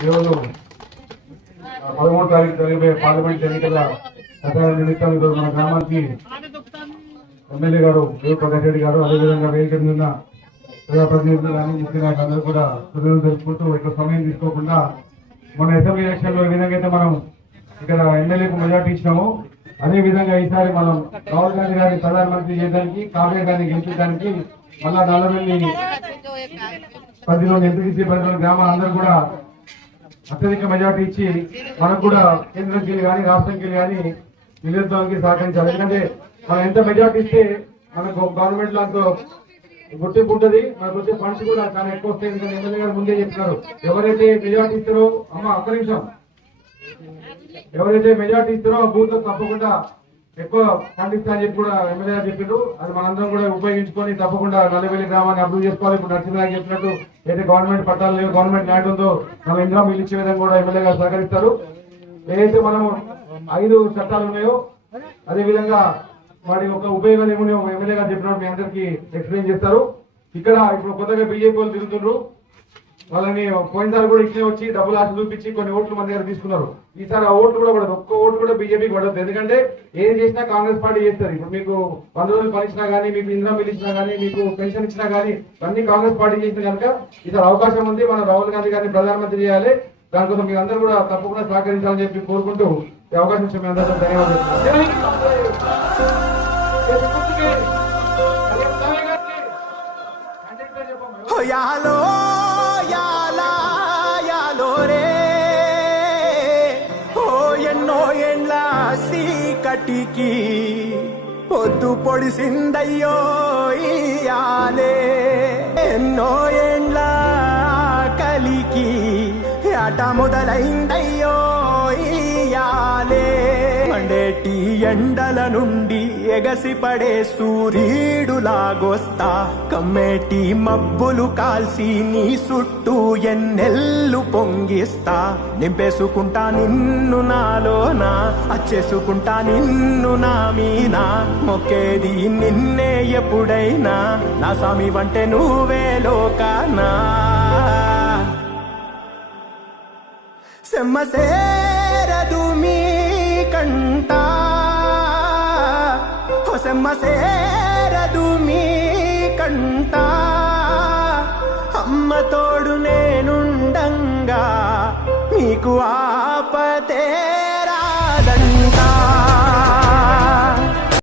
ఈరోజు పదమూడు తారీఖు జరిగే పార్లమెంట్ ఎన్నికల ప్రచార నిమిత్తం ఈరోజు మన గ్రామానికి ఎమ్మెల్యే గారు దేవ ప్రకాష్ రెడ్డి గారు అదేవిధంగా వేదిక మీద ప్రజాప్రతినిధులు కానీ ముఖ్య నాయకులందరూ కూడా ప్రజలు తెలుసుకుంటూ ఇక్కడ సమయం తీసుకోకుండా మన అసెంబ్లీ ఎలక్షన్లో ఏ విధంగా అయితే మనం ఇక్కడ ఎమ్మెల్యేకు మెజార్టీ ఇచ్చినాము అదే విధంగా ఈసారి మనం రాహుల్ గాంధీ గారిని ప్రధానమంత్రి చేయడానికి కాంగ్రెస్ గారిని గెలిపించడానికి మళ్ళా నల్లవెల్లి పరిధిలోని ఎంపీటీసీ పరిధిలో గ్రామాలందరూ కూడా అత్యధిక మెజార్టీ ఇచ్చి మనకు కూడా కేంద్రంకి కానీ రాష్ట్రంకి కానీ నిలుద్దానికి సహకరించాలి ఎందుకంటే మనం ఎంత మెజార్టీ ఇస్తే మనకు గవర్నమెంట్ లాంటి గుర్తింపు ఉంటుంది. మనకు వచ్చే ఫండ్స్ కూడా చాలా ఎక్కువ వస్తాయి. ఎందుకంటే ఎమ్మెల్యే గారు ముందే చెప్తున్నారు ఎవరైతే మెజార్టీ ఇస్తారో అమ్మ ఒక్క నిమిషం. ఎవరైతే మెజార్టీ ఇస్తారో ఆ బూత్ తప్పకుండా ఎక్కువ ఫండ్ అని చెప్పి కూడా ఎమ్మెల్యే గారు చెప్పిండు అది మనందరం కూడా ఉపయోగించుకొని తప్పకుండా నల్లవెల్లి గ్రామాన్ని అభివృద్ధి చేసుకోవాలి. ఇప్పుడు నరసింహరావు చెప్పినట్టు ఏదైతే గవర్నమెంట్ పట్టాలు లేవు గవర్నమెంట్ ల్యాండ్ ఉందో మనం ఇంద్రా మిల్లు ఇచ్చే విధంగా కూడా ఎమ్మెల్యే గారు సహకరిస్తారు. ఏదైతే మనం ఐదు చట్టాలు ఉన్నాయో అదేవిధంగా వాటి యొక్క ఉపయోగాలు ఏమో ఎమ్మెల్యే గారు చెప్పినట్టు మీ అందరికీ ఎక్స్ప్లెయిన్ చేస్తారు. ఇక్కడ ఇప్పుడు కొత్తగా బీజేపీ వాళ్ళు తిరుగుతున్నారు వాళ్ళని పోయినసారి కూడా ఇట్లే వచ్చి డబ్బులు ఆశ చూపించి కొన్ని ఓట్లు మన దగ్గర తీసుకున్నారు. ఈసారి ఆ ఓట్లు కూడా పడదు. ఒక్క ఓటు కూడా బీజేపీకి పడదు. ఎందుకంటే ఏం చేసినా కాంగ్రెస్ పార్టీ చేస్తారు. ఇప్పుడు మీకు వంద రోజులు పని కానీ మీకు ఇందిరా మిల్ ఇచ్చినా కానీ మీకు పెన్షన్ ఇచ్చినా కానీ అన్ని కాంగ్రెస్ పార్టీ చేసిన కనుక ఈసారి అవకాశం ఉంది. మనం రాహుల్ గాంధీ గారిని ప్రధానమంత్రి చేయాలి. దానికోసం మీ అందరూ కూడా తప్పకుండా సహకరించాలని చెప్పి కోరుకుంటూ ఈ అవకాశం ఇచ్చిన మీ అందరూ ధన్యవాదాలు చీకటికి పొద్దు పొడిసిందయ్యో ఇయాలే ఎన్నో ఎండ్ల కలికి అట మొదలైందయ్యో ఇయాలే మండేటి ఎండల నుండి ఎగసిపడే సూర్యుడులాగొస్తా కమ్మేటి మబ్బులు కాల్సి నీ చుట్టూ ఎన్నెల్లు పొంగిస్తా. నింపేసుకుంటా నిన్ను నాలోనా అచ్చేసుకుంటా నిన్ను నా మీనా. మొక్కేది నిన్నే ఎప్పుడైనా నా స్వామి వంటే నువ్వే లోకానా. సెమ్మసేరదు మీ కంట. ఓ సెమ్మసేరదు మీ కంట. అమ్మ తోడు నేనుండంగా మీకు ఆపతే రాదంటా.